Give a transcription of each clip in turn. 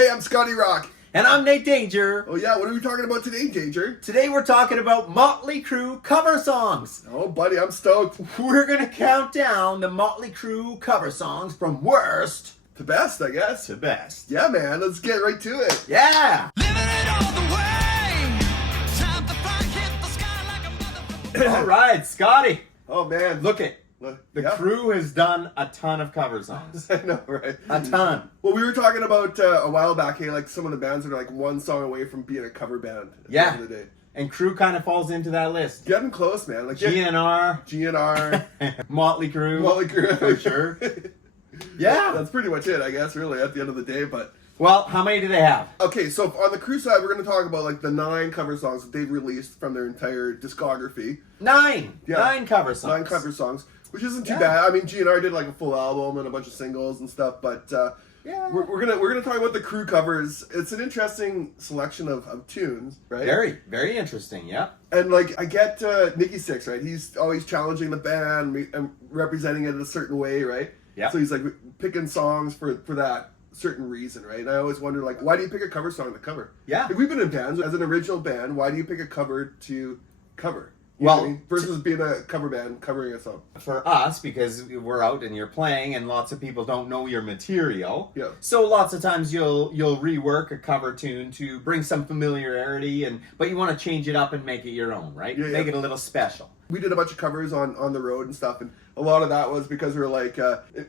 Hey, I'm Scotty Rock. And I'm Nate Danger. Oh yeah, what are we talking about today, Danger? Today we're talking about Motley Crue cover songs. Oh buddy, I'm stoked. We're going to count down the Motley Crue cover songs from worst to best, I guess. to best. Yeah, man, let's get right to it. Yeah! Living it all the way. Time to fly, hit the sky like a motherfucker. All right, Scotty. Oh man, Look it. The yeah. Crue has done a ton of cover songs. I know, right? A ton. Well, we were talking about a while back, hey, like some of the bands that are like one song away from being a cover band at the end of the day. And Crue kind of falls into that list. Getting close, man. Like GNR. Motley Crue. Motley Crue. For sure. Yeah. That's pretty much it, I guess, really, at the end of the day, but... Well, how many do they have? Okay, so on the Crue side, we're going to talk about like the 9 cover songs that they've released from their entire discography. 9. Yeah. 9 cover songs. 9 cover songs, which isn't too bad. I mean, GNR did like a full album and a bunch of singles and stuff, but Yeah. we're gonna talk about the Crue covers. It's an interesting selection of tunes, right? Very, very interesting. Yeah. And like I get Nicky Sixx, right? He's always challenging the band and representing it in a certain way, right? Yeah. So he's like picking songs for that certain reason, right? And I always wonder, like, why do you pick a cover song to cover? Yeah. If we've been in bands as an original band, why do you pick a cover to cover? You Well, know what I mean? Versus being a cover band covering a song. For us, because we're out and you're playing, and lots of people don't know your material. Yeah. So lots of times you'll rework a cover tune to bring some familiarity, but you want to change it up and make it your own, right? Yeah, Make yeah. it a little special. We did a bunch of covers on the road and stuff, and a lot of that was because we were like,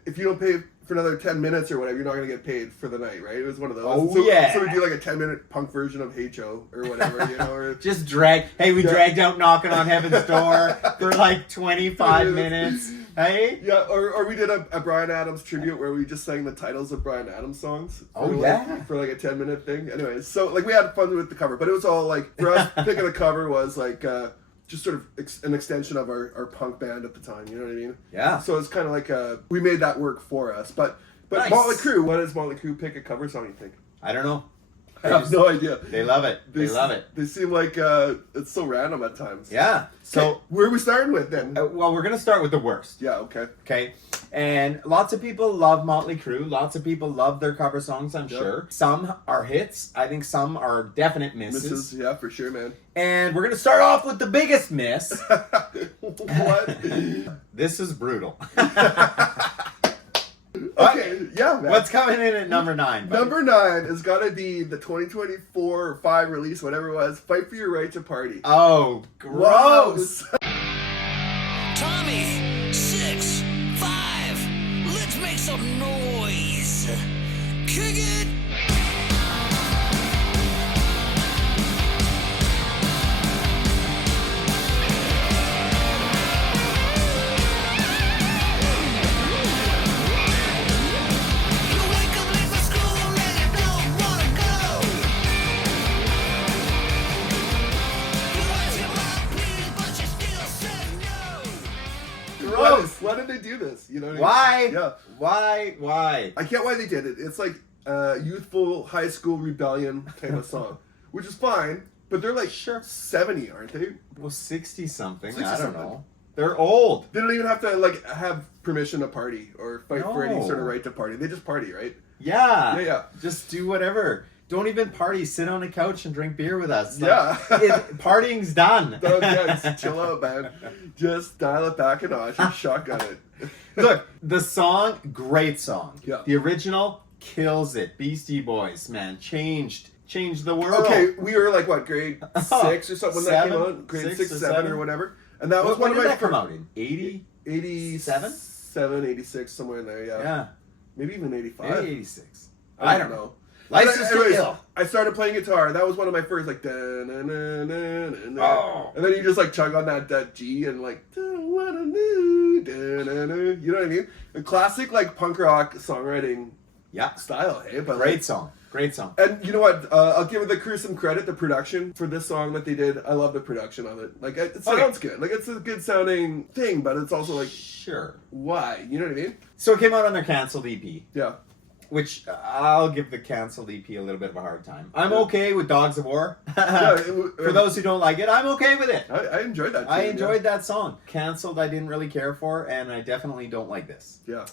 if you don't pay for another 10 minutes or whatever, you're not going to get paid for the night, right? It was one of those. Oh, so, yeah. So we do like a 10-minute punk version of Hey Joe or whatever, you know? Or, Just we dragged out Knocking on Heaven's Door for like 25 minutes. Hey? yeah, or we did a Bryan Adams tribute where we just sang the titles of Bryan Adams songs. For like a 10-minute thing. Anyways, so like we had fun with the cover, but it was all like, for us, picking a cover was like, just sort of an extension of our punk band at the time, you know what I mean? Yeah. So it's kind of like we made that work for us. But Nice. Motley Crue, why does Motley Crue pick a cover song, you think? I don't know. I have no idea. They love it. They love it. They seem like it's so random at times. Yeah. So, Okay, where are we starting with then? well, we're going to start with the worst. Yeah, okay. Okay, and lots of people love Motley Crue. Lots of people love their cover songs, I'm sure. Some are hits. I think some are definite misses. Yeah, for sure, man. And we're going to start off with the biggest miss. What? This is brutal. Okay, yeah, man. What's coming in at number 9? buddy? Number 9 has got to be the 2024 or 5 release, whatever it was, Fight for Your Right to Party. Oh, gross. Tommy, 6, 5. Let's make some noise. Kick it. You wake up late for school and you don't wanna go. You ask your mom please, but she still said no. Gross. Why did they do this? You know what I mean? Why? Yeah. Why? I get why they did it. It's like youthful high school rebellion type of song, which is fine, but they're like 70, aren't they? Well, 60-something. 60 I don't something. know. They're old. They don't even have to like have permission to party or fight for any No. sort of right to party. They just party, right? Yeah. Yeah. Just do whatever. Don't even party. Sit on a couch and drink beer with us. Yeah. Partying's done. Yeah, just chill out, man. Just dial it back a notch and shotgun it. Look, the song, great song. Yeah. The original kills it. Beastie Boys, man, changed the world. Okay, we were like what, grade 6 or something when that came 7? out? Grade 6 6, or 7 7? or whatever. And that was When one did of my that come out in? 80? 87, 86, somewhere in there, yeah. Yeah. Maybe even 85. Maybe 86. I don't know. Anyways, License to Ill. I started playing guitar. That was one of my first, like, da-na-na-na-na-na. Oh. And then you just, like, chug on that G and, like, don't wanna know, da-na-na. You know what I mean? A classic, like, punk rock songwriting Yeah. style, hey? But Great like, song. Great song. and you know what? I'll give the Crue some credit. The production for this song that they did, I love the production of it. Like, it sounds good. Like, it's a good sounding thing, but it's also like, Sure. why? You know what I mean? So it came out on their canceled EP. Yeah. Which I'll give the canceled EP a little bit of a hard time. I'm Yeah. okay with Dogs of War. Yeah, For those who don't like it, I'm okay with it. I enjoyed that too. I enjoyed that song. Canceled, I didn't really care for, and I definitely don't like this. Yeah.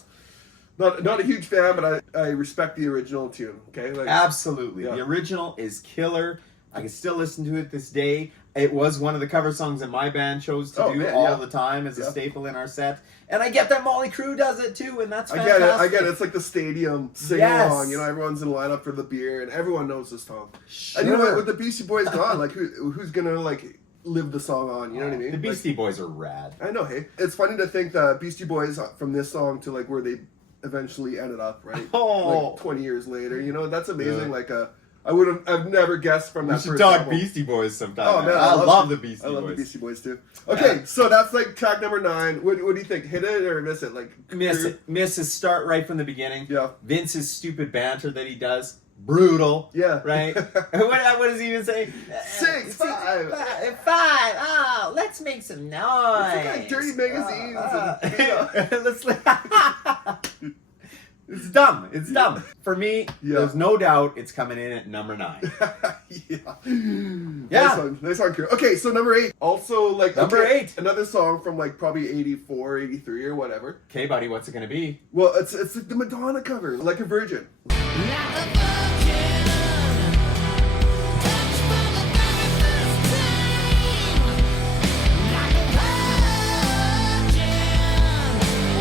Not a huge fan, but I respect the original tune. Okay, like, Absolutely. Yeah. The original is killer. I can still listen to it this day. It was one of the cover songs that my band chose to do man, all yeah. the time as a Yeah. staple in our set. And I get that Motley Crue does it too, and that's I fantastic. get it. It's like the stadium sing Yes. along. You know, everyone's in line up for the beer, and everyone knows this song. Sure. And you know what? With the Beastie Boys gone, like who's gonna like live the song on? You know what I mean? The Like, Beastie Boys are rad. I know. Hey, it's funny to think the Beastie Boys from this song to like where they eventually ended up, right? Oh. Like 20 years later. You know, that's amazing. Yeah. Like I've never guessed from that We should first talk album. Beastie Boys sometime. Oh man, I love the Beastie I love Boys. the Beastie Boys too. Okay, so that's like track number 9. What do you think? Hit it or miss it? Like Miss it. Miss his start right from the beginning. Yeah. Vince's stupid banter that he does. Brutal. Yeah. Right? what does he even say? 6, 5. Five. Oh, let's make some noise. It's like dirty magazines. Let's It's dumb. It's dumb. For me, there's no doubt it's coming in at number 9. Yeah. Yeah. Nice song, Crue. Okay, so number 8. Also, like Number 8. Another song from like probably 84, 83 or whatever. Okay, buddy, what's it gonna be? Well, it's like the Madonna cover, Like a Virgin. Like a virgin, touched for the very first time. Like a virgin,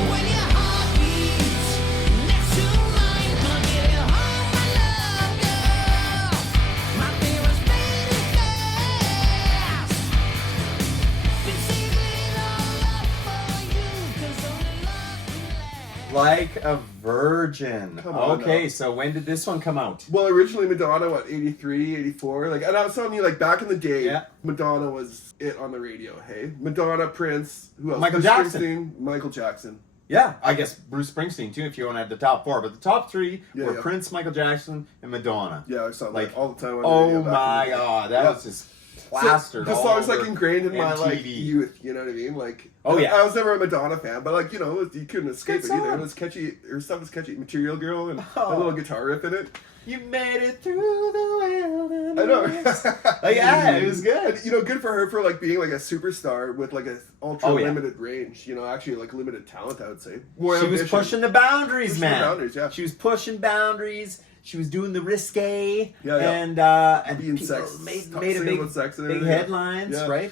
when your heart beats next to mine. Gonna give you all my love, girl. My feelings fading fast. Been saving all love for you, 'cause only love can last. Like a Virgin. Come on Okay, now. so when did this one come out? Well, originally Madonna, 83, 84? Like, and I was telling you, like, back in the day, Yeah. Madonna was it on the radio, hey? Madonna, Prince, who else? Michael Bruce Jackson. Springsteen, Michael Jackson. Yeah, I guess Bruce Springsteen too, if you want to have the top 4. But the top 3 Yeah, were yeah. Prince, Michael Jackson, and Madonna. Yeah, I saw Like, like all the time on the Oh radio back my in the day. god, that Yeah. was just plastered So, the all song's like over ingrained in my like MTV. youth, you know what I mean? Like, Oh, yeah. I was never a Madonna fan, but like, you know, you couldn't escape Good it either. song. It was catchy, her stuff was catchy. Material Girl and Oh. a little guitar riff in it. You made it through the wilderness. I know. Like, yeah, it was good. And, you know, good for her for like being like a superstar with like a ultra Oh, yeah. limited range. You know, actually like limited talent, I would say. More She was ambition. pushing the boundaries, Pushing the man. boundaries, yeah. She was pushing boundaries. She was doing the risque. Yeah, yeah. And Being people sex, made a singing big, about sex and big everything, yeah. headlines, Yeah. right?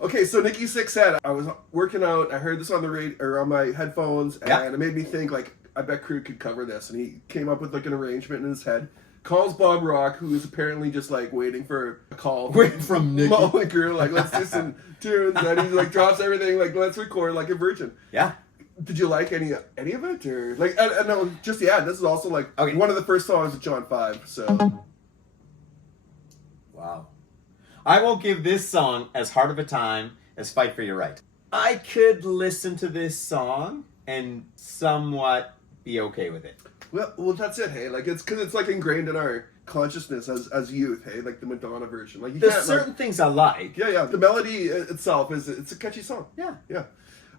Okay, so Nikki Sixx said, I was working out, I heard this on the radio or on my headphones, and Yeah. it made me think like, I bet Crue could cover this, and he came up with like an arrangement in his head. Calls Bob Rock, who is apparently just like waiting for a call From Nikki. Motley Crue, like let's do some tunes, and he like drops everything, like let's record Like a Virgin. Yeah. Did you like any of it, or like? I know, just yeah. This is also like Okay. one of the first songs of John 5. So Wow. I won't give this song as hard of a time as Fight for Your Right. I could listen to this song and somewhat be okay with it. well, that's it. Hey, like it's because it's like ingrained in our consciousness as youth. Hey, like the Madonna version. Like you There's can't certain like, things I like. yeah. The melody itself it's a catchy song. Yeah. Yeah.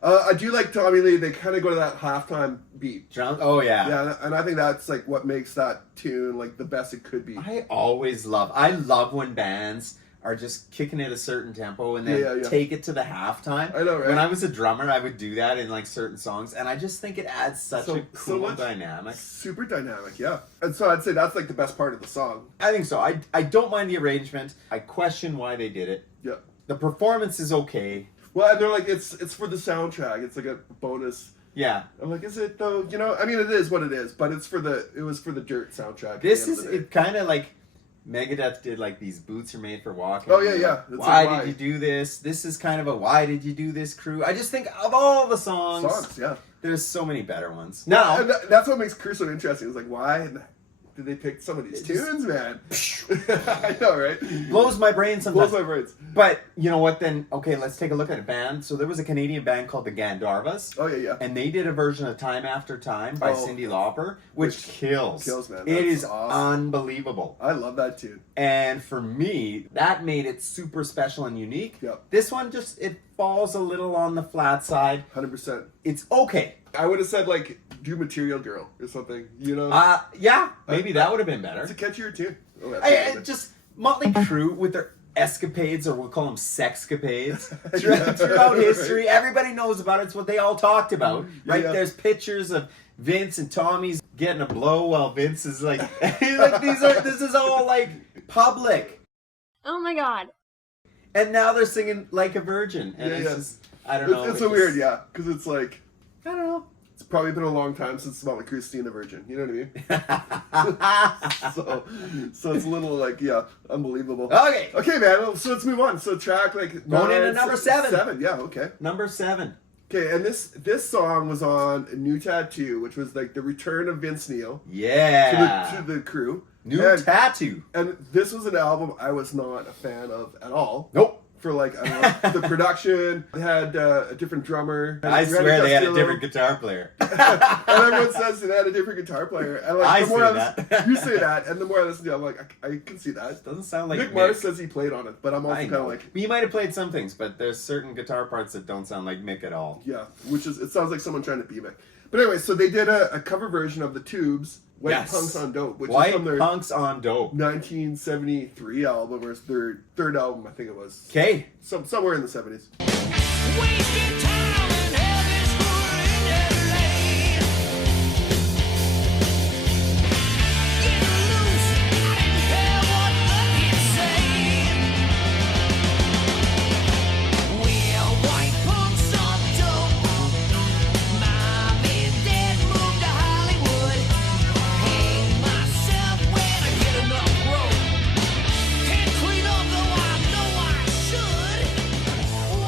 I do like Tommy Lee. They kind of go to that halftime beat. Oh, yeah. Yeah, and I think that's like what makes that tune like the best it could be. I love when bands are just kicking at a certain tempo and then Yeah. take it to the halftime. I know, right? When I was a drummer, I would do that in like certain songs, and I just think it adds such a cool much dynamic. Super dynamic, yeah. And so I'd say that's like the best part of the song. I think so. I don't mind the arrangement. I question why they did it. Yeah. The performance is okay. Well, and they're like, it's for the soundtrack. It's like a bonus. Yeah. I'm like, is it though? You know, I mean, it is what it is, but it was for the Dirt soundtrack. at This the end is of the day. it kind of like Megadeth did like these boots are made for walking. Oh, yeah. That's Why like, did you do this? This is kind of a why did you do this, Crue? I just think of all the songs, yeah. there's so many better ones. And Now, that's what makes Crue so interesting. It's like, why did they pick some of these It just- tunes, man? I know, right? blows my brain sometimes. Blows my brains. But you know what? Then okay, let's take a look at a band. So there was a Canadian band called the Gandharvas. Oh yeah. And they did a version of Time After Time by Oh. Cyndi Lauper, which kills. Kills, man. It That's is awesome. unbelievable. I love that tune. And for me, that made it super special and unique. Yep. This one just, it falls a little on the flat side. 100%. It's okay. I would have said like do Material Girl or something. You know, Yeah, maybe that would have been better. it's a catchier tune. Oh, I just Motley Crue with their escapades, or we'll call them sexcapades, throughout history. Everybody knows about it. It's what they all talked about, right? Yeah. There's pictures of Vince and Tommy's getting a blow while Vince is like, like this is all like public. Oh my god. And now they're singing Like a Virgin, and it's just, I don't know. It's so weird, yeah, because it's like, I don't know. it's probably been a long time since Motley Crue's seen a virgin. You know what I mean? so it's a little like, yeah, unbelievable. Okay. Okay, man. So let's move on. So track like Going into number 7. 7, yeah, okay. Number 7. Okay, and this song was on New Tattoo, which was like the return of Vince Neil Yeah. to the Crue. New and, Tattoo. And this was an album I was not a fan of at all. Nope. For like, I don't know, the production. They had a different drummer. I swear they had a different guitar player. And everyone says they had a different guitar player. And like, I the more say that. You say that, and the more I listen to it, I'm like, I can see that. Doesn't sound like Mick Mars says he played on it, but I'm also kind of like... He might have played some things, but there's certain guitar parts that don't sound like Mick at all. Yeah, which is, it sounds like someone trying to be Mick. But anyway, so they did a cover version of the Tubes, White Punks on Dope, which is from their Punks on Dope 1973 album, or their third album, I think it was. Okay. Somewhere in the 70s. Wasted time in Elvis in LA. Getting loose, I didn't care what others say. We're white punks on dope. Mom is dead, moved to Hollywood. Hang myself when I get enough rope. Can't clean up though I know I should.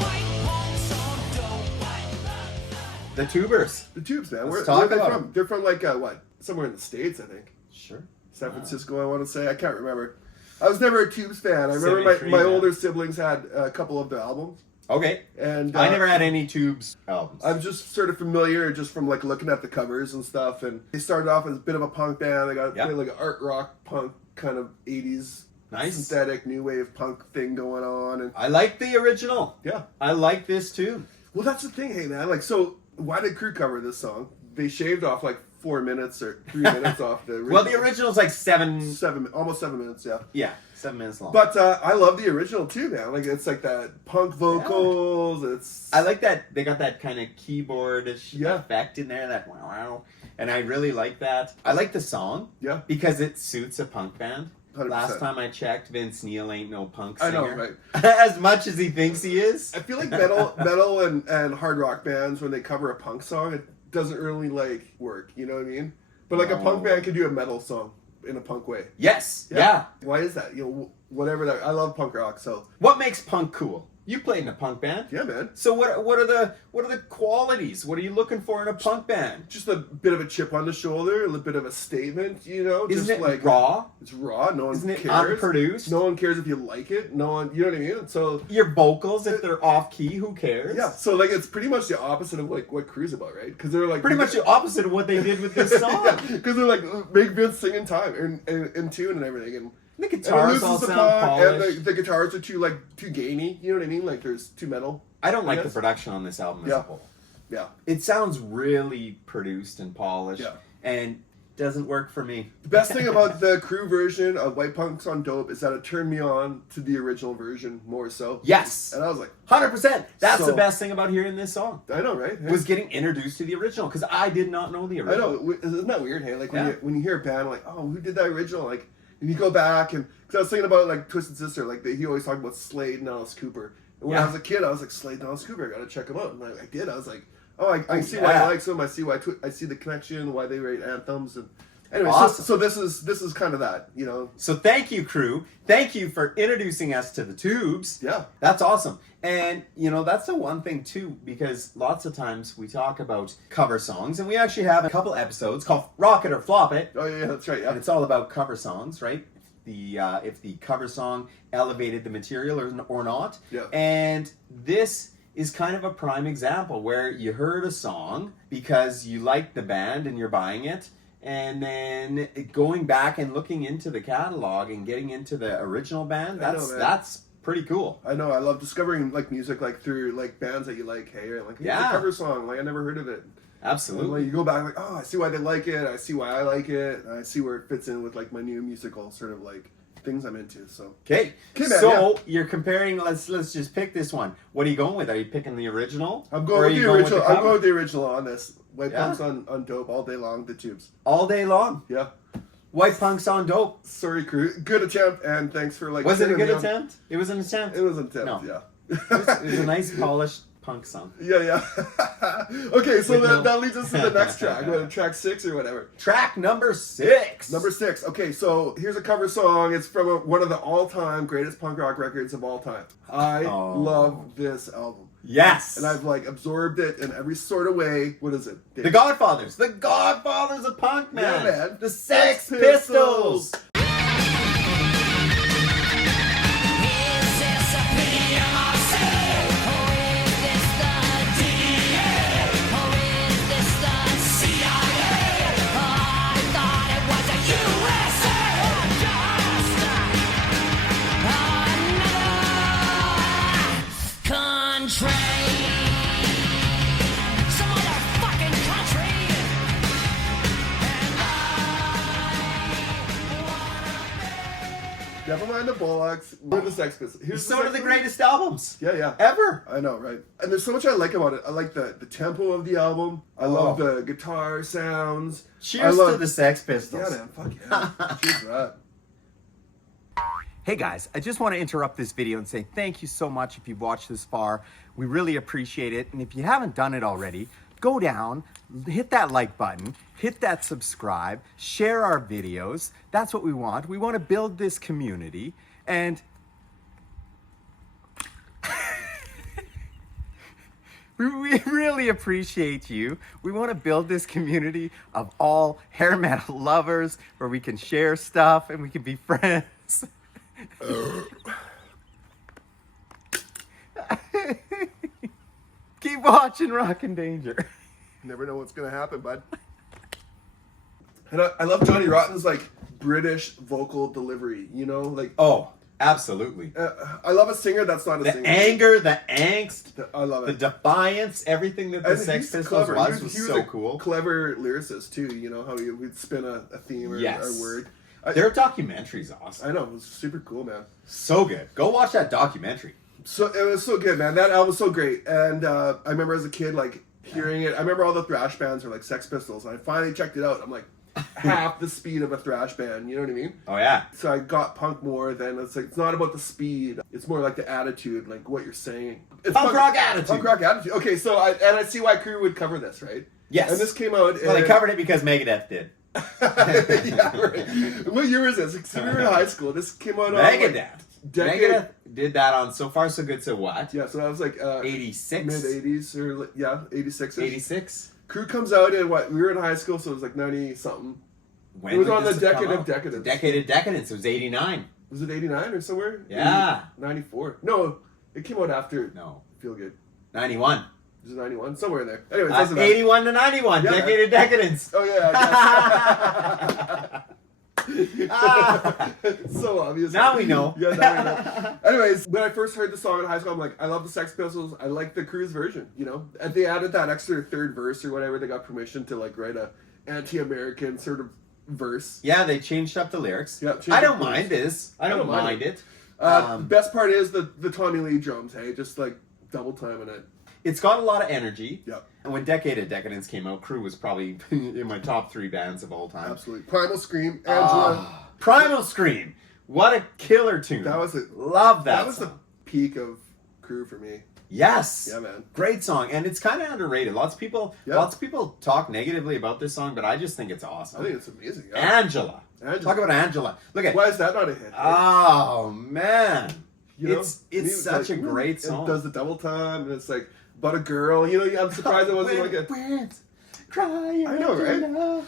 White punks on dope. The Tubers. The Tubes, man. Where Let's talk are they about from? them. They're from like, what? Somewhere in the States, I think. Sure. San Francisco, I want to say. I can't remember. I was never a Tubes fan. I remember 73, my man. older siblings had a couple of the albums. Okay. And I never had any Tubes albums. I'm just sort of familiar just from like looking at the covers and stuff. And they started off as a bit of a punk band. They got Yep. like an art rock punk kind of 80s Nice. synthetic new wave punk thing going on. And I like the original. yeah. I like this too. Well, that's the thing, hey man. Like, so why did Crue cover this song? They shaved off like 4 minutes or 3 minutes off the original. Well, the original's like 7. Almost 7 minutes, yeah. Yeah, 7 minutes long. But I love the original too, man. Like, it's like that punk vocals. It's I like that they got that kind of keyboardish Yeah. effect in there, that wow, and I really like that. I like the song yeah. because it suits a punk band. 100%. Last time I checked, Vince Neil ain't no punk I singer. know, right? As much as he thinks he is. I feel like metal and hard rock bands, when they cover a punk song, it doesn't really like work. You know what I mean? But like a punk No. band can do a metal song in a punk way. Yes. Yeah. Why is that? You know, whatever that. I love punk rock, so What makes punk cool? You played in a punk band. yeah, man. So what are the qualities? What are you looking for in a punk band? Just a bit of a chip on the shoulder, a little bit of a statement. You know, Isn't just it like raw? It's raw. No one Isn't it cares. unproduced? No one cares if you like it. No one. You know what I mean? So Your vocals, if they're off key, who cares? yeah. So like, it's pretty much the opposite of like what Crue's about, right? Because they're like Pretty much the opposite of what they did with this song. Because they're like, make Vince sing in time and in tune and everything, and The and it guitars loses all the sound punk, and polished. the guitars are too gamey. You know what I mean? Like there's too metal. I don't like the Yes. production on this album as Yeah. a whole. Yeah. It sounds really produced and polished, Yeah. and doesn't work for me. The best thing about the Crue version of White Punks on Dope is that it turned me on to the original version more so. Yes, And I was like, 100%. That's So- the best thing about hearing this song. I know, right? Was getting introduced to the original because I did not know the I original. know. Isn't that weird? Hey, like when Yeah. you hear a band, like, oh, who did that original? Like, and you go back and because I was thinking about like Twisted Sister, like he always talked about Slade and Alice Cooper. And when Yeah. I was a kid, I was like, Slade and Alice Cooper, I gotta check them out. And I did. I was like, oh, I see yeah. why he likes them. I see why I see the connection, why they write anthems, and anyway. Awesome. So this is kind of that, you know. So thank you, Crue. Thank you for introducing us to the Tubes. Yeah. That's awesome. And, that's the one thing, too, because lots of times we talk about cover songs, and we actually have a couple episodes called Rock It or Flop It. Oh yeah, that's right. Yeah. And it's all about cover songs, right? If the cover song elevated the material or not. Yeah. And this is kind of a prime example where you heard a song because you liked the band and you're buying it, and then going back and looking into the catalog and getting into the original band, I know, man. that's pretty cool. I know. I love discovering like music like through like bands that you like. Hey, or like, here's Yeah. a cover song. Like I never heard of it. And, Absolutely. like, you go back like, oh, I see why they like it. I see why I like it. And I see where it fits in with like my new musical sort of like things I'm into. So Okay, man, so you're comparing. Let's just pick this one. What are you going with? Are you picking the original? I'm Or going are with you the original. cover? I'm going with the original on this. White Yeah? Punks on Dope all day long. The Tubes. All day long. Yeah. White Punks on Dope. Sorry, Crue. Good attempt, and thanks for like. Was it a turning good me on. attempt? It was an attempt. It was an attempt. No. Yeah. It was a nice polished punk song. Yeah. Okay, so With no- that leads us to the next track. What, track 6 or whatever. Track number 6. Number 6. Okay, so here's a cover song. It's from one of the all-time greatest punk rock records of all time. I love this album. Yes. And I've like absorbed it in every sort of way. What is it? Dave? The Godfathers. The Godfathers of punk, man. Yeah, man. The Sex Sex Pistols. Pistols. Is this a pity of my soul? Or is this the DEA? Or is this the CIA? I thought it was the USA or just another country. Some other fucking country. Never mind the Bullocks. We're the Sex Pistols. Here's It's one of the Sex greatest albums Pistols. Yeah. ever. I know, right? And there's so much I like about it. I like the tempo of the album. I love the guitar sounds. Cheers to the Sex Pistols. Yeah, man. Fuck yeah. Cheers to that. Hey guys, I just want to interrupt this video and say thank you so much if you've watched this far. We really appreciate it. And if you haven't done it already, go down, hit that like button, hit that subscribe, share our videos. That's what we want. We want to build this community and we really appreciate you. We want to build this community of all hair metal lovers where we can share stuff and we can be friends. Keep watching Rock N Danger. Never know what's gonna happen, bud. And I love Johnny Rotten's like British vocal delivery. You know, like Oh, absolutely. I love a singer that's not a The singer. anger, the angst, I love the it. defiance, everything that the And Sex he's Pistols clever. was He was so a cool. Clever lyricist too. You know how he would spin a theme or Yes. a word. Their documentary's awesome. I know, it was super cool, man. So good. Go watch that documentary. So it was so good, man. That album was so great. And I remember as a kid, like hearing it. I remember all the thrash bands were like Sex Pistols, and I finally checked it out. I'm like half the speed of a thrash band. You know what I mean? Oh yeah. So I got punk more than it's like it's not about the speed. It's more like the attitude, like what you're saying. It's Punk rock attitude. Punk rock attitude. Okay, so I see why Crue would cover this, right? Yes. And this came out. Well, they covered it because Megadeth did. Yeah, right. What year was this? So we were in high school. This came out on Megadeth. decade. Megadeth did that on So Far So Good So What? Yeah, so that was like 86. mid 80s or yeah, 86. 86. Crue comes out in what? We were in high school, so it was like 90 something. When It was did on the this come Decade of out? Decadence. The Decade of Decadence. It was 89. Was it 89 or somewhere? Yeah. 94. No, it came out after No. Feel Good. 91. Was it 91? Somewhere in there. Anyways, doesn't matter. 81 to 91. Yeah. Decade of Decadence. Oh yeah, I guess. So obvious. Now we know. Yeah, now we know. Anyways, when I first heard the song in high school, I'm like, I love the Sex Pistols. I like the Cruise version, you know? And they added that extra third verse or whatever. They got permission to like write a anti-American sort of verse. Yeah, they changed up the lyrics. Yeah, changed I up don't the mind lyrics. this. I don't mind it. Best part is the Tommy Lee drums, hey? Just like double timing it. It's got a lot of energy. Yep. And when Decade of Decadence came out, Crue was probably in my top 3 bands of all time. Absolutely. Primal Scream, Angela. Primal Scream. What a killer tune. That was it. Love that That was the song. peak of Crue for me. Yes. Yeah, man. Great song. And it's kind of underrated. Lots of people talk negatively about this song, but I just think it's awesome. I think it's amazing. Yeah. Angela. Angela. Talk about Angela. Look at Why is that not a hit? Oh man. You know? It's And he such like, a great song. It does the double time, and it's like, but a girl. You know, I'm surprised it wasn't like a. Crying. I know, right? Angela,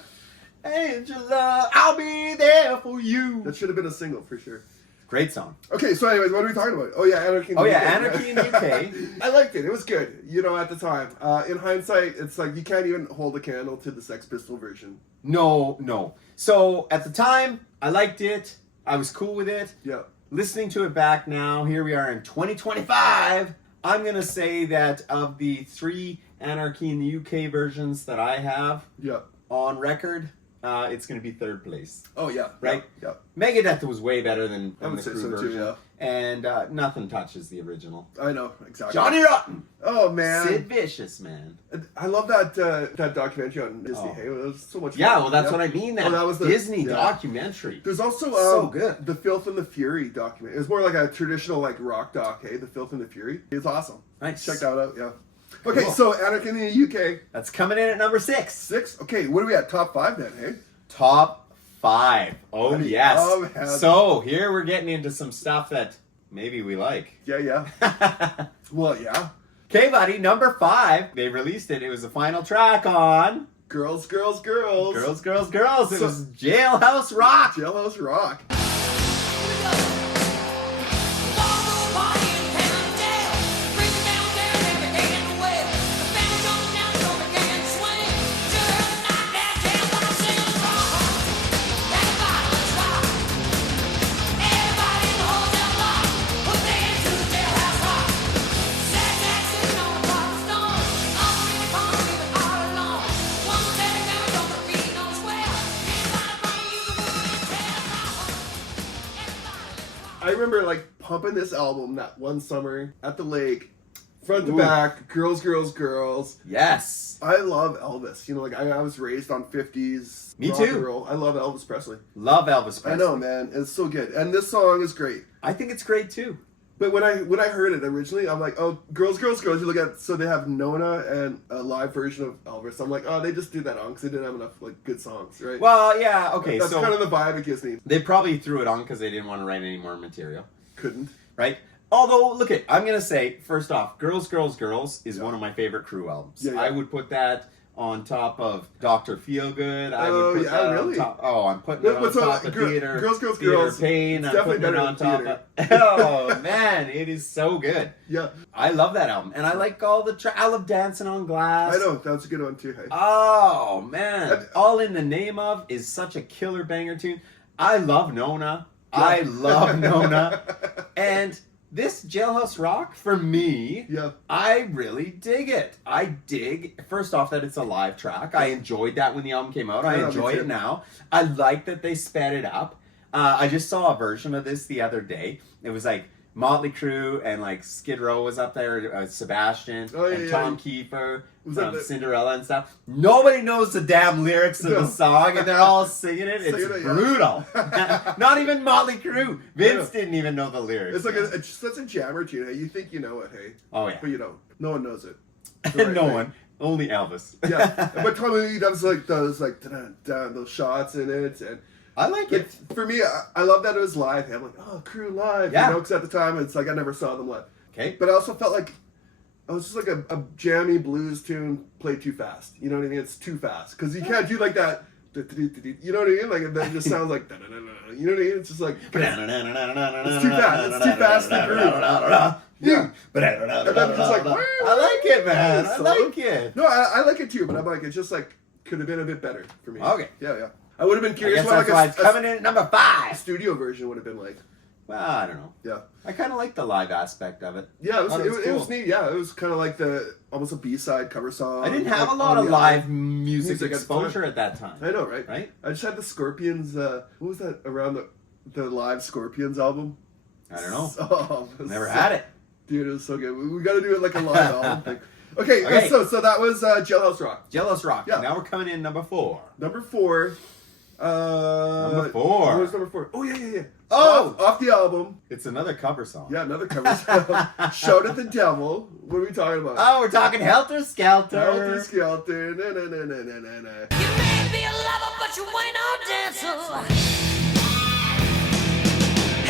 Angela, I'll be there for you. That should have been a single for sure. Great song. Okay, so anyways, what are we talking about? Oh yeah, Anarchy. In the Oh, yeah, UK. Anarchy in the UK. I liked it. It was good. You know, at the time. In hindsight, it's like you can't even hold a candle to the Sex Pistol version. No. So at the time, I liked it. I was cool with it. Yeah. Listening to it back now, here we are in 2025. I'm going to say that of the 3 Anarchy in the UK versions that I have Yeah. on record, it's going to be third place. Oh yeah, Right? Yeah. Megadeth was way better than I would the say Crue so too, version. yeah. And nothing touches the original. I know exactly. Johnny Rotten! Oh man, Sid Vicious, man. I love that documentary on Disney. Oh. Hey, it was so much. Yeah, fun. well, that's Yep. what I mean. That, Oh, that was the Disney yeah. documentary. There's also So good. the Filth and the Fury document. It was more like a traditional like rock doc. Hey, the Filth and the Fury. It's awesome. Nice. Check that out. Yeah. Okay, Cool. so Anarchy in the UK That's coming in at number 6. 6. Okay, what are we at? Top 5 then? Hey. Top 5. Oh, Buddy, yes. oh, man. So, here we're getting into some stuff that maybe we like. Yeah. Well, yeah. Okay, buddy, number 5. They released it. It was the final track on Girls. Girls, Girls, Girls. It So- was Jailhouse Rock. Jailhouse Rock. I remember like pumping this album that one summer at the lake, front to Ooh. back, girls. Yes. I love Elvis. You know, like I was raised on 50s. Me rock too. and roll. I love Elvis Presley. Love Elvis Presley. I know, man. It's so good. And this song is great. I think it's great too. But when I heard it originally, I'm like, oh, girls. You look at, so they have Nona and a live version of Elvis. I'm like, oh, they just did that on because they didn't have enough like good songs, right? Well, yeah, okay, That's so kind of the vibe it gives me. they probably threw it on because they didn't want to write any more material, Couldn't. right? Although, look at, I'm going to say, first off, Girls is one of my favorite Crue albums. Yeah. I would put that on top of Dr. Feelgood. I would put yeah, that really? on top. Oh, I'm putting it on What's on- top of Theater. Girls, Theater Pain. It's I'm definitely putting it better on than top of. Oh, man, it is so good. Yeah, I love that album. And I like all the I love Dancing on Glass. I know. That's a good one too. Hey. Oh, man. All in the Name of is such a killer banger tune. I love Nona. I love Nona. And this Jailhouse Rock, for me, Yeah. I really dig it. I dig, first off, that it's a live track. I enjoyed that when the album came out. I Yeah, me enjoy too. it now. I like that they sped it up. I just saw a version of this the other day. It was like Motley Crue and like Skid Row was up there, Sebastian Oh, yeah, and yeah. Tom Kiefer Was that from the- Cinderella and stuff. Nobody knows the damn lyrics of No. the song, and they're all singing it. It's Singing it, yeah. brutal. Not even Motley Crue. Vince didn't even know the lyrics. It's like man. it's such a jammer tune. Hey, you think you know it, hey, Oh yeah. but you don't. No one knows it. The right No thing. one. Only Elvis. Yeah, but Tommy does like those like those shots in it, and I like it. for me, I love that it was live. Hey, I'm like, oh, Crew live, Yeah. you know, because at the time it's like I never saw them live, Okay. but I also felt like it was just like a jammy blues tune played too fast. You know what I mean? It's too fast because you can't do like that. You know what I mean? Like that just sounds like you know what I mean? It's just like It's too fast. It's too fast to groove. Yeah. And then just like, I like it, man. I So- like it. No, I like it too, but I'm like, it's just like could have been a bit better for me. Okay. Yeah. I would have been I curious guess what that's like why a, it's coming in at number 5. studio version would have been like. Well, I don't know. Yeah. I kind of like the live aspect of it. Yeah, it was, Thought it was cool. neat. Yeah, it was kind of like the almost a B-side cover song. I didn't have like, a lot on of the live album. music Music at the exposure time. at that time. I know, right? Right? I just had the Scorpions. What was that around the live Scorpions album? I don't know. Oh, it was Never so- had it. Dude, it was so good. We got to do it like a live album thing. Okay, Okay. so that was Jailhouse Rock. Jailhouse Rock. Yeah. Now we're coming in number 4. Number 4. Number 4. What was number 4? Oh yeah. Oh! off the album. It's another cover song. Yeah, another cover song. Shout at the Devil. What are we talking about? Oh, we're talking Helter Skelter. Helter Skelter. Na. You may be a lover, but you ain't no dancer.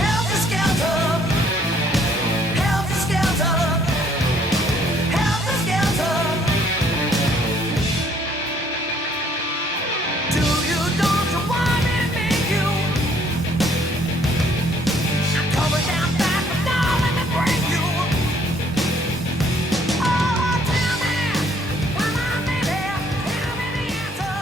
Helter Skelter. Helter Skelter. Helter Skelter. Do you, don't you want me to make you? I'm coming down fast, but don't let me break you. Oh, tell me, come on, baby, tell me the answer.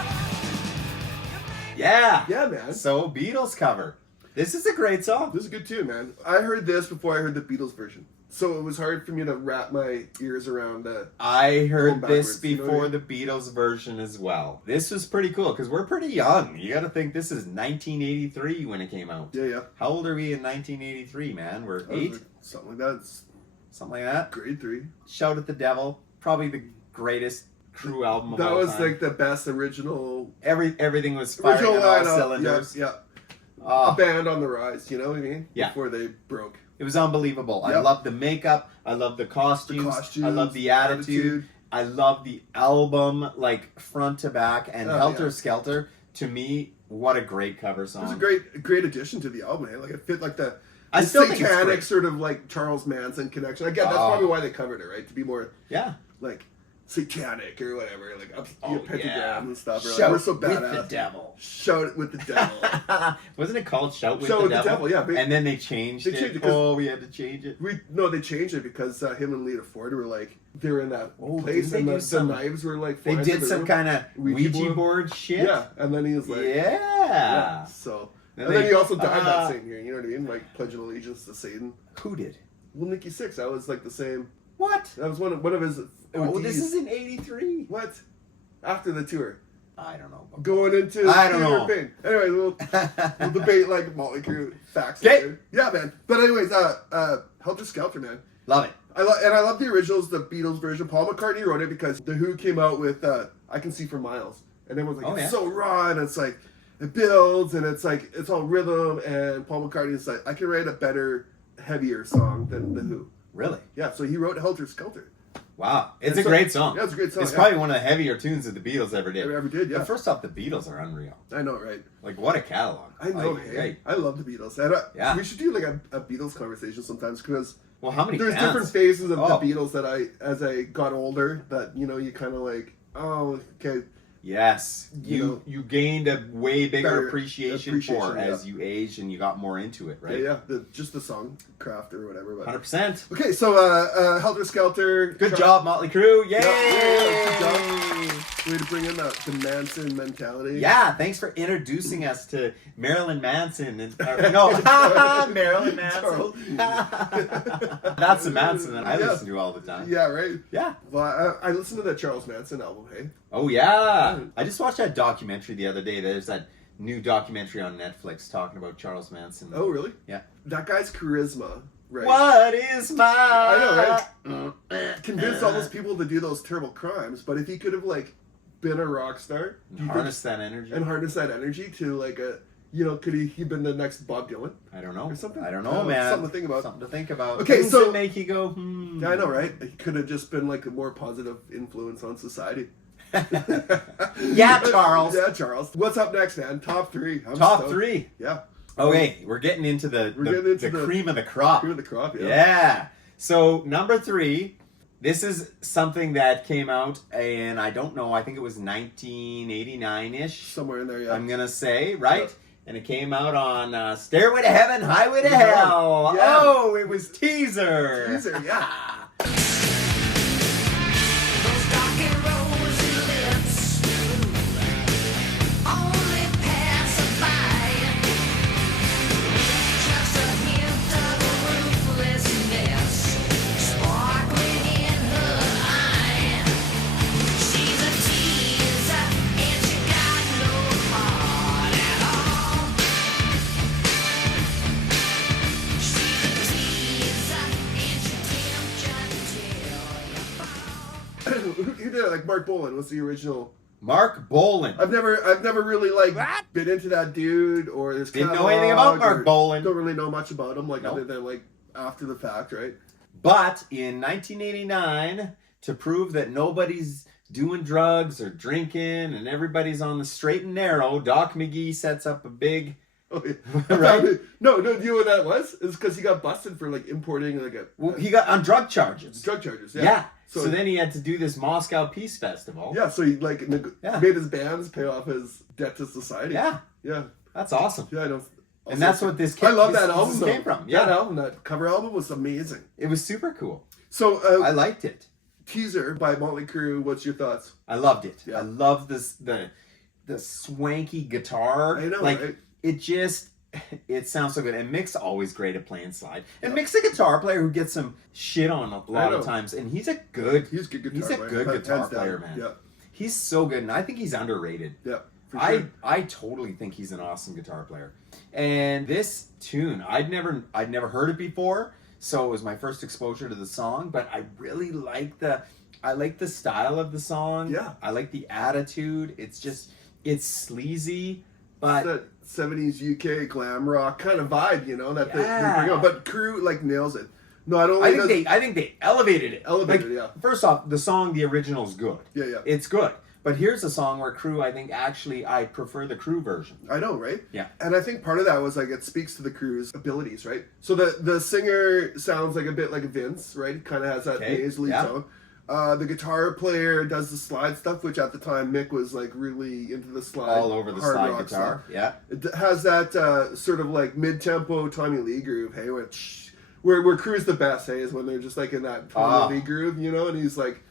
Yeah. Yeah, man. So, Beatles cover. This is a great song. This is a good tune, man. I heard this before I heard the Beatles version. So it was hard for me to wrap my ears around. I heard Going this backwards, you know what I before the Beatles version as well. This was pretty cool because we're pretty young. You got to think this is 1983 when it came out. Yeah. How old are we in 1983, man? We're 8? Something like that. It's Something like that. grade 3. Shout at the Devil. Probably the greatest Crue album of That all was time. like the best original. Everything was firing on all lineup. cylinders. Yeah. Oh, A band on the rise, you know what I mean? Yeah. Before they broke. it was unbelievable. I Yep. love the makeup. I love the costumes. I love the attitude. I love the album, like front to back, and Oh, Helter yeah. Skelter. To me, what a great cover It was a song. great addition to the album, man. Like it fit like the I still think it's satanic great. sort of like Charles Manson connection. Again, that's Oh. probably why they covered it, right? To be more Yeah. like satanic or whatever, like up Oh, pentagram yeah. and stuff. Or like, Shout we're so with badass. the devil. Shout it with the devil. Wasn't it called Shout with Shout the with the Devil? Devil, yeah, but- And then they changed They it. changed it 'cause- Oh, we had to change it. They changed it because him and Lita Ford were like they were in that Oh, place didn't they and do the some- knives were like They flying did through the some room. kind of Ouija Ouija board. board shit. Yeah, and then he was like Yeah. So And and then they- he also died that same year. You know what I mean? Like pledging allegiance to Satan. Who did? Well, Nikki Sixx, that was like the same. What? That was one of his. Oh, ODs. this is in '83. What? After the tour, I don't know. going into I don't Theater know. of Pain. Anyway, we'll debate like Motley Crue facts. Okay. later. Yeah, man. But anyways, Helter Skelter, man. Love it. I love the originals, the Beatles version. Paul McCartney wrote it because the Who came out with "I Can See for Miles," and everyone's like, Oh, "It's yeah. so raw," and it's like it builds, and it's like it's all rhythm. And Paul McCartney's like, "I can write a better, heavier song than the Who." Really? Yeah, so he wrote Helter Skelter. Wow. It's And a so- great song. Yeah, it's a great song. It's yeah. probably one of the heavier tunes that the Beatles ever did. Ever did, yeah. But first off, the Beatles are unreal. I know, right? Like, what a catalog. I know. Like, Hey, I love the Beatles. And, Yeah. we should do like a Beatles conversation sometimes because Well, how many there's bands? different phases of Oh. the Beatles that as I got older, that you kind of like, oh, okay. Yes. You know, You gained a way bigger better appreciation for appreciation, as you aged and you got more into it, right? Yeah, just the song craft or whatever. But 100%. okay, so Helter Skelter. Good job, Motley Crue. Yay! Yeah, good job. Way to bring in the Manson mentality. Yeah, thanks for introducing us to Marilyn Manson. And, Marilyn Manson. Charles. That's the Manson that I Yeah. listen to all the time. Yeah, right. Yeah. Well, I listened to that Charles Manson album. Hey. Oh, yeah. I just watched that documentary the other day. There's that new documentary on Netflix talking about Charles Manson. Oh, really? Yeah. That guy's charisma, right? What is my... I know, right? Convinced all those people to do those terrible crimes, but if he could have like been a rock star, do you think- Harness that energy. and harness that energy to like could he been the next Bob Dylan? I don't know. Or something? I don't I know, don't know. man. Something to think about. Something to think about. Okay, Things so- that make you go, hmm. Yeah, I know, right? He could have just been like a more positive influence on society. Yeah, Charles. Yeah, Charles. What's up next, man? Top 3. I'm Top stoked. 3. Yeah. Okay, we're getting into the cream of the crop. Cream of the crop, yeah. Yeah. So number 3, this is something that came out in, I don't know, I think it was 1989-ish. Somewhere in there, yeah. I'm gonna say, right? Yeah. And it came out on Stairway to Heaven, Highway to Yeah. Hell. Yeah. Oh, it was Teaser. Teaser, yeah. Those dark and rosy lips only pass by. Just a hint of ruthlessness sparkling in her eye. She's a teaser and she got no heart at all. She's a teaser and she tempts you till you fall. Who did it? Like Mark Bolan was the original. Mark Bolan. I've never really like been into that dude or this. Didn't know anything about catalog, Mark or Bolan. Don't really know much about him, like Nope. other than like after the fact, right? But in 1989, to prove that nobody's doing drugs or drinking and everybody's on the straight and narrow, Doc McGee sets up a big... Oh, yeah. Right? No, do you know what that was? It's because he got busted for like importing like Well, he got on drug charges. drug charges. Yeah. Yeah. So then he had to do this Moscow Peace Festival. Yeah, so he like Yeah. made his bands pay off his debt to society. Yeah. Yeah. That's awesome. Yeah, I know. And that's what this I love this- that this album. came though. from. Yeah. That album, that cover album was amazing. It was super cool. So, I liked it. Teaser by Motley Crue. What's your thoughts? I loved it. Yeah. I love the swanky guitar. I know, like right? it just it sounds so good. And Mick's always great at playing slide. And Mick's a guitar player who gets some shit on a lot of times. And he's a good guitar player, man. Yeah. He's so good, and I think he's underrated. Yeah. For sure. I totally think he's an awesome guitar player. And this tune, I'd never heard it before, so it was my first exposure to the song, but I really like the style of the song. Yeah. I like the attitude. It's sleazy, but that 70s UK glam rock kind of vibe, you know, that they bring on. But Crue like nails it. Not only I think they elevated it. Yeah. First off, the song, the original is good. Yeah. It's good. But here's a song where Crue, I think I prefer the Crue version. I know, right? Yeah. And I think part of that was like it speaks to the Crue's abilities, right? So the singer sounds like a bit like Vince, right? Kind of has that nasally tone. The guitar player does the slide stuff, which at the time Mick was like really into the slide, all over the slide guitar. Stuff. Yeah. It has that sort of like mid-tempo Tommy Lee groove, hey, where Crue's the best, hey, is when they're just like in that Tommy Lee groove, you know, and he's like,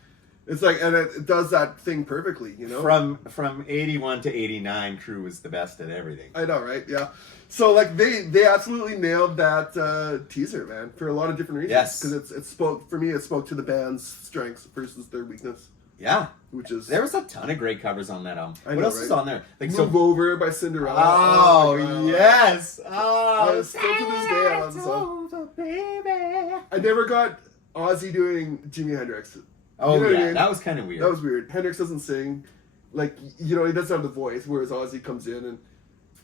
it's like, and it does that thing perfectly, you know. From 81 to 89, Crue was the best at everything. I know, right? Yeah. So like they absolutely nailed that teaser, man, for a lot of different reasons. Yes. Because it spoke to the band's strengths versus their weakness. Yeah. Which is there was a ton of great covers on that album. What else is on there? Like Move Over by Cinderella. Oh yes. Oh, still to this day I love the song. Baby. I never got Ozzy doing Jimi Hendrix. Oh, you know yeah, what I mean? that was kind of weird. That was weird. Hendrix doesn't sing, like, you know, he doesn't have the voice, whereas Ozzy comes in and,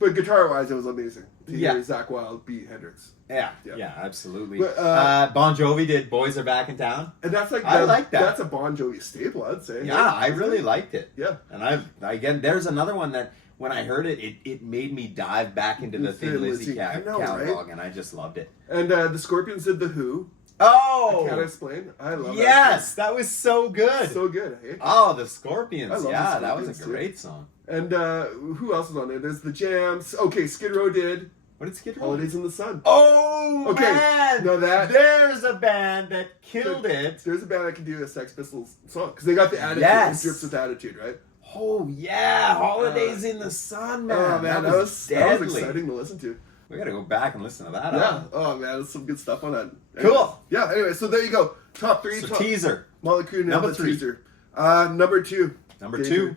but guitar-wise, it was amazing to hear Zakk Wylde beat Hendrix. Yeah, absolutely. But, Bon Jovi did "Boys Are Back in Town," and that's like I like that. That's a Bon Jovi staple, I'd say. Yeah, I really liked it. Yeah, and again, there's another one that when I heard it, it made me dive back into the Thin Lizzy catalog, right? And I just loved it. And the Scorpions did The Who. Oh! I Can't Explain. I love that. Yes, that was so good. So good. Hey? Oh, the Scorpions. I love the that Scorpions was a great song. And who else is on there? There's the Jams. Okay, Skid Row did. What did Skid Row? Holidays in the Sun. Oh, okay. Man! No, there's a band that killed it. There's a band that can do a Sex Pistols song because they got the attitude. Yes. It drips with attitude, right? Oh yeah, Holidays in the Sun, man. Oh man, that was exciting to listen to. We gotta go back and listen to that. Yeah. Oh man, there's some good stuff on that. Cool. Anyways. Yeah. Anyway, so there you go. Top three. So teaser. Motley Crue Number the 3. Teaser. Number 2. Number Danger. 2. What are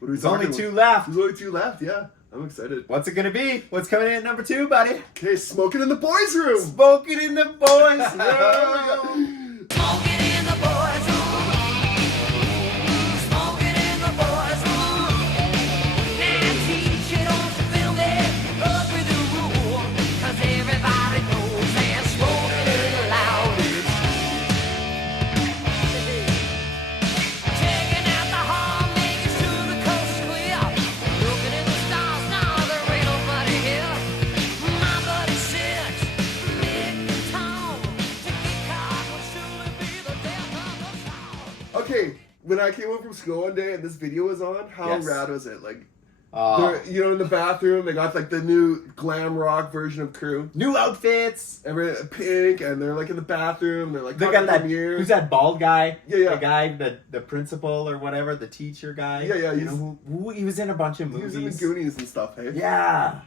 we There's only talking 2 left. There's only 2 left. Yeah. I'm excited. What's it gonna be? What's coming in at number 2, buddy? Okay, Smoking in the Boys' Room. Smoking in the Boys' Room. There we go. Smoking in the boys' room. Smoking in the boys' room. Now teacher, don't you feel me? Up with the rule. 'Cause everybody knows they're smoking loudest. Checking out the hall, making sure the coast is clear. Looking at the stars, now there ain't nobody here. My buddy sits, Mick and Tom. To get caught will surely be the death of us all. Okay, when I came home from school one day and this video was on, how Yes. rad was it? Like, they're, you know, in the bathroom, they got like the new glam rock version of Crue. New outfits. Every pink, and they're like in the bathroom. They're like They talking got that. in the mirror. Who's that bald guy? Yeah. The guy, the principal or whatever, the teacher guy. Yeah, You know, who he was in a bunch of He movies. was in the Goonies and stuff. Hey. Yeah.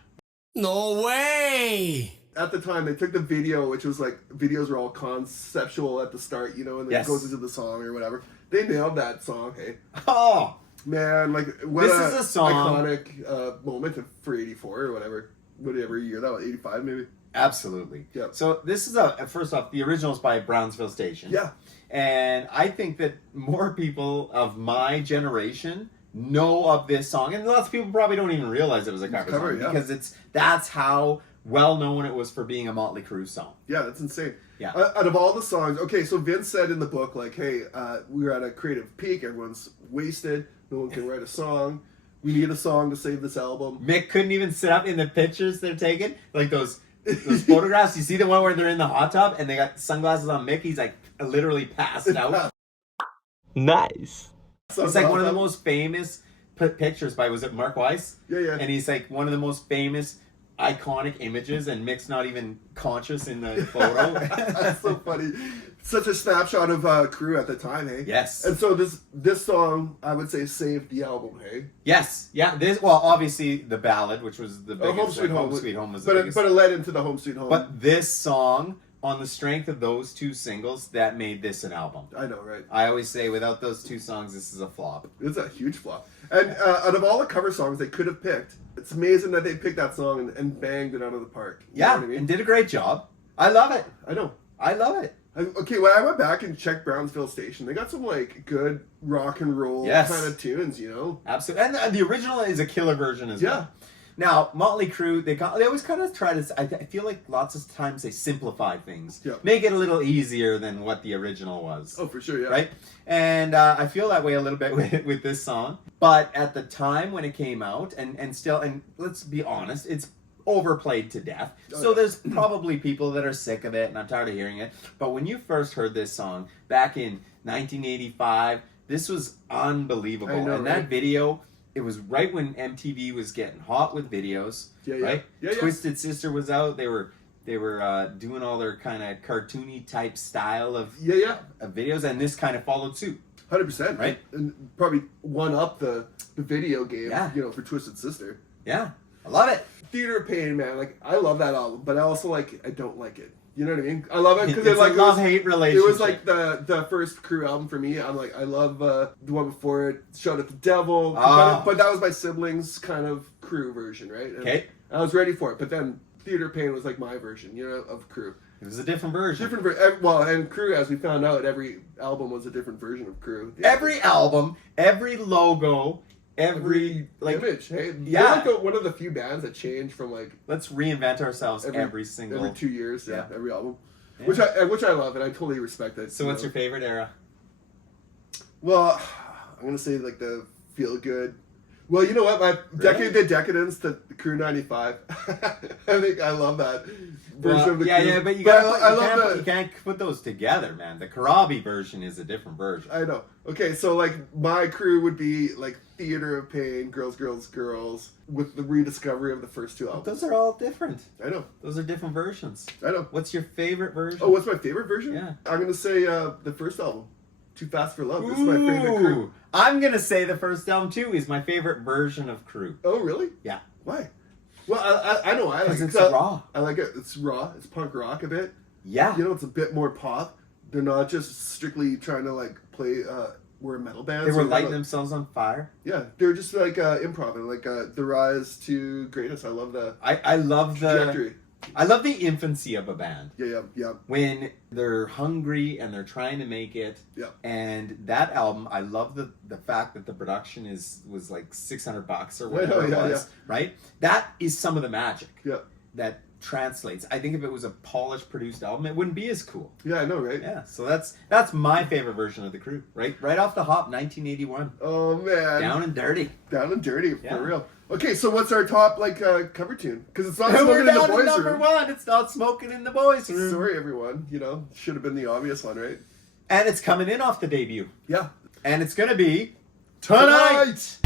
No way! At the time, they took the video, which was like videos were all conceptual at the start, you know, and then Yes. it goes into the song or whatever. They nailed that song. Hey, Oh. man, like what This is a song- iconic moment for '84 or whatever year that was, '85 maybe. Absolutely. Yeah. So this is first off, the original's by Brownsville Station. Yeah. And I think that more people of my generation know of this song, and lots of people probably don't even realize it was a cover song yeah. because that's how well known it was for being a Motley Crue song. Yeah, that's insane. Yeah. Out of all the songs, okay, so Vince said in the book, like, hey, we were at a creative peak. Everyone's wasted. No one can write a song. We need a song to save this album. Mick couldn't even sit up in the pictures they're taking, like those photographs. You see the one where they're in the hot tub and they got sunglasses on Mick. He's like literally passed out. Nice. It's like one of the most famous pictures by, was it Mark Weiss? Yeah. And he's like one of the most famous iconic images and Mick's not even conscious in the photo. That's so funny. Such a snapshot of Crue at the time, hey? Yes. And so this song, I would say, saved the album, hey? Yes. Yeah. Well, obviously the ballad, which was the biggest. Home Sweet Home. Home Sweet Home was the But biggest. it led into the Home Sweet Home. But this song, on the strength of those two singles, that made this an album. I know, right? I always say, without those two songs, this is a flop. It's a huge flop. And out of all the cover songs they could have picked, it's amazing that they picked that song and banged it out of the park. You know Yeah, what I mean? and did a great job. I love it. I know. I love it. Okay, when I went back and checked Brownsville Station, they got some like good rock and roll Yes. kind of tunes, you know? Absolutely. And the original is a killer version as well. Now, Motley Crue, they always kind of try to. I feel like lots of times they simplify things, make it a little easier than what the original was. Oh, for sure, yeah. Right, and I feel that way a little bit with this song. But at the time when it came out, and let's be honest, it's overplayed to death. So there's probably people that are sick of it, and I'm tired of hearing it. But when you first heard this song back in 1985, this was unbelievable, I know, and right? that video. It was right when MTV was getting hot with videos, right? Yeah. Twisted Sister was out. They were doing all their kind of cartoony type style of videos, and this kind of followed suit. 100%, right? And probably one up the video game, Yeah. you know, for Twisted Sister. Yeah, I love it. Theater of Pain, man, like I love that album, but I also I don't like it. You know what I mean? I love it because It's a love-hate It relationship. was like the first Crue album for me. I'm like, I love the one before it, Shout at the Devil. But that was my siblings' kind of Crue version, right? And Okay. I was ready for it, but then Theater of Pain was like my version, you know, of Crue. It was a different version. Well, and Crue, as we found out, every album was a different version of Crue. Every album, every logo, every image. Hey, yeah. they're like one of the few bands that change from like let's reinvent ourselves every 2 years. Yeah, every album. Yeah. Which I love and I totally respect it. So what's your favorite era? Well, I'm gonna say like the feel good. Well, you know what? My the Decadence to Crew 95. I think I love that version of the Crew. But you can't put those together, man. The Karabi version is a different version. I know. Okay, so like my Crew would be like Theater of Pain, Girls, Girls, Girls, with the rediscovery of the first two albums. Those are all different. I know. Those are different versions. I know. What's your favorite version? Oh, what's my favorite version? Yeah. I'm gonna say the first album, Too Fast for Love. This is my favorite Crew. I'm gonna say the first album too is my favorite version of Crue. Oh, really? Yeah. Why? Well, I know I like it. It's raw. I like it. It's raw. It's punk rock a bit. Yeah. You know, it's a bit more pop. They're not just strictly trying to like play. We're a metal band. They were lighting themselves on fire. Yeah, they're just like improv, like the rise to greatness. I love the. I love the trajectory. I love the infancy of a band. Yeah. When they're hungry and they're trying to make it. Yeah. And that album, I love the fact that the production was like $600 or whatever it was. Right? That is some of the magic. Yeah. That translates. I think if it was a polished, produced album, it wouldn't be as cool. Yeah, I know, right? Yeah. So that's my favorite version of the Crue. Right off the hop, 1981. Oh man. Down and dirty. Down and dirty, Yeah. for real. Okay, so what's our top cover tune? Because it's not We're Smoking in the down to Boys number Room. one. It's not Smoking in the Boys Room. Sorry, everyone. You know, should have been the obvious one, right? And it's coming in off the debut. Yeah. And it's gonna be Tonight.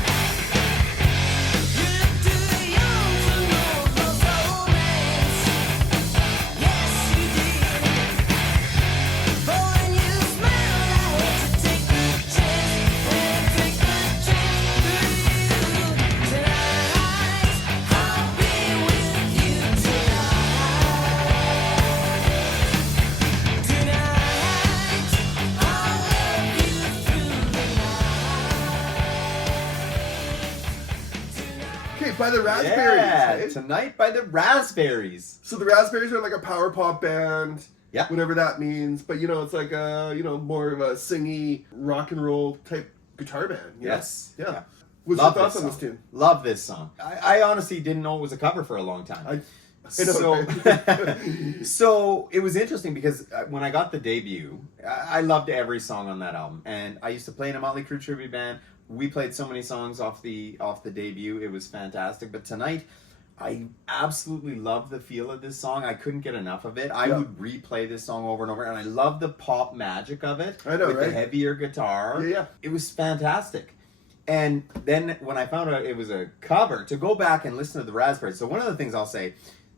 By the Raspberries. Yeah, eh? Tonight by the Raspberries. So the Raspberries are like a power pop band. Yeah. Whatever that means. But you know, it's like more of a singy rock and roll type guitar band. You know? Yes. Yeah. What's Love your thoughts this on this song. tune? Love this song. I honestly didn't know it was a cover for a long time. I know, So, right? so it was interesting because when I got the debut, I loved every song on that album, and I used to play in a Motley Crue tribute band. We played so many songs off the debut; it was fantastic. But tonight, I absolutely love the feel of this song. I couldn't get enough of it. I would replay this song over and over, and I love the pop magic of it. I know, with right? the heavier guitar. Yeah. It was fantastic. And then when I found out it was a cover, to go back and listen to the Raspberries. So one of the things I'll say,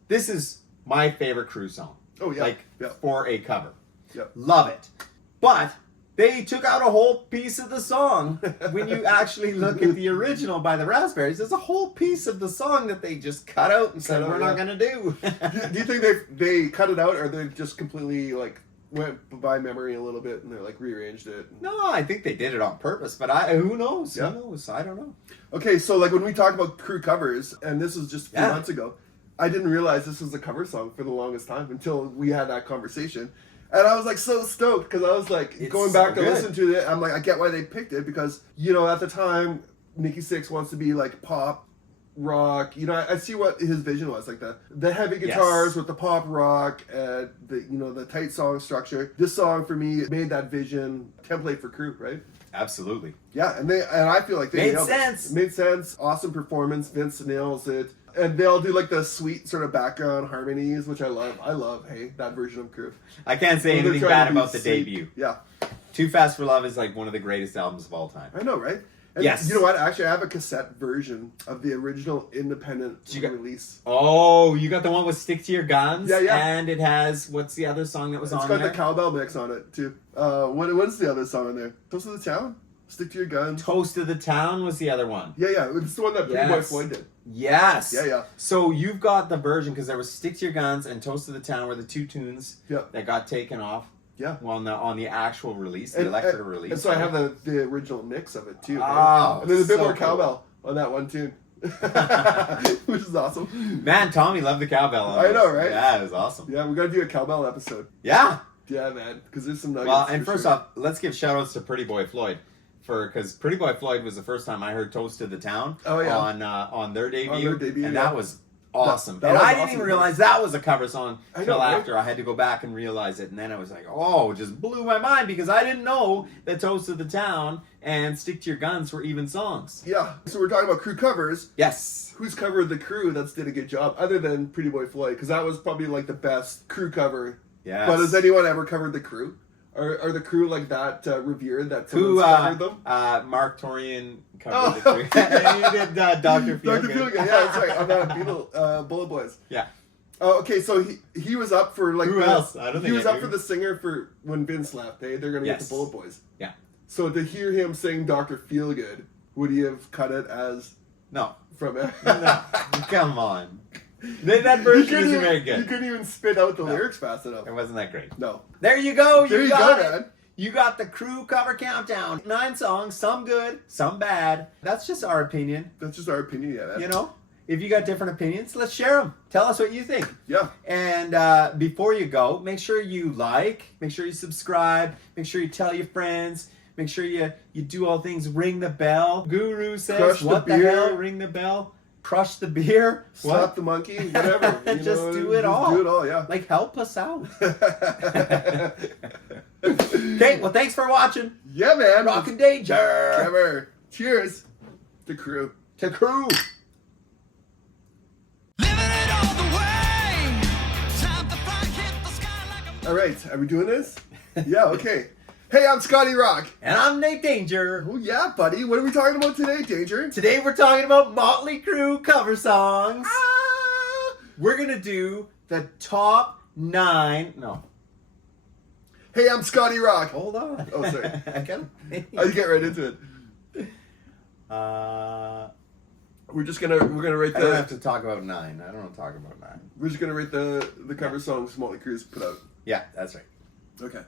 this is my favorite Crue song. Oh, yeah. Like, Yeah. for a cover. Yep. Love it. But they took out a whole piece of the song. When you actually look at the original by the Raspberries, there's a whole piece of the song that they just cut out and said, Cut out, we're not yeah. going to do. Do you think they cut it out, or they just completely like went by memory a little bit and they're like rearranged it? No, I think they did it on purpose, but who knows? Yeah. Who knows? I don't know. Okay, so like when we talked about Crue covers, and this was just a few Yeah. months ago, I didn't realize this was a cover song for the longest time until we had that conversation. And I was like so stoked because I was like It's going so back to good. listen to it. I'm like, I get why they picked it because, you know, at the time, Nikki Sixx wants to be like pop, rock. You know, I see what his vision was, like the heavy guitars Yes. with the pop rock, the the tight song structure. This song for me made that vision template for Crue, right? Absolutely. Yeah, and I feel like they Made nailed it. sense. Made sense. Awesome performance. Vince nails it. And they all do like the sweet sort of background harmonies, which I love. I love, hey, that version of Crue. I can't say When they're anything trying bad to be about the sweet. debut. Yeah, Too Fast for Love is like one of the greatest albums of all time. I know, right? And Yes. You know what? Actually, I have a cassette version of the original independent You got- release. Oh, you got the one with Stick to Your Guns? Yeah, yeah. And it has, what's the other song that was It's on got there? the cowbell mix on it, too. What is the other song on there? Toast of the Town? Stick to Your Guns? Toast of the Town was the other one. Yeah. It's the one that Pretty Boy Yes. Floyd did. Yes. Yeah. So you've got the version, because there was Stick to Your Guns and Toast of the Town were the two tunes Yep. that got taken off Yeah. on the actual release, the Electra release. And so I have the original mix of it, too. Oh, right? And there's a bit so more cool. cowbell on that one, too. Which is awesome. Man, Tommy loved the cowbell. on I this. know, right? Yeah, it was awesome. Yeah, we got to do a cowbell episode. Yeah. Yeah, man, because there's some nuggets. Well, and for first sure. off, let's give shout outs to Pretty Boy Floyd. Because Pretty Boy Floyd was the first time I heard Toast to the Town Oh, yeah. on their debut. On their debut, and yeah. that was awesome. That and was I didn't awesome. even realize that was a cover song I know, till right? after. I had to go back and realize it. And then I was like, oh, it just blew my mind because I didn't know that Toast to the Town and Stick to Your Guns were even songs. Yeah, so we're talking about Crue covers. Yes. Who's covered the Crue that's did a good job, other than Pretty Boy Floyd? Because that was probably like the best Crue cover. Yes. But has anyone ever covered the Crue? Are the Crue like that revered that Who, someone's covered them? Mark Torian Oh, covered the okay. and he did Dr. Feelgood. Dr. Feelgood, yeah, that's right. On that Beatle, Bullet Boys. Yeah. Oh, okay, so he was up for like Who else? I don't he think was I up knew. for the singer for when Vince left. They're gonna get Yes. the Bullet Boys. Yeah. So to hear him sing Dr. Feelgood, would he have cut it as No. from? No. Come on. That You version couldn't isn't even- very You good. couldn't even spit out the No. lyrics fast enough. It wasn't that great. No. There you go. There you got go, it. man. You got the Crue cover countdown. 9 songs, some good, some bad. That's just our opinion. That's just our opinion, yeah. Man. You know, if you got different opinions, let's share them. Tell us what you think. Yeah. And before you go, make sure you like, make sure you subscribe, make sure you tell your friends, make sure you do all things. Ring the bell. Guru says, Crush the what the beer. hell? Ring the bell. Crush the beer. Slap What? the monkey, whatever. You Just know, do it just all. Do it all, yeah. Like, help us out. Okay, well, thanks for watching. Yeah, man. Rock and Danger. Ever. Cheers to Crue. To Crue. Living it all the way. Time to fly, hit the sky like a All right, are we doing this? Yeah, okay. Hey, I'm Scotty Rock. And I'm Nate Danger. Oh, yeah, buddy. What are we talking about today, Danger? Today we're talking about Motley Crue cover songs. Ah! We're going to do the top 9. No. Hey, I'm Scotty Rock. Hold on. Oh, sorry. I gotta I'll get right into it. We're gonna rate I don't have the to talk about 9. I don't want to talk about 9. we're just gonna rate the cover songs Motley Crue's put out. Yeah, that's right. Okay.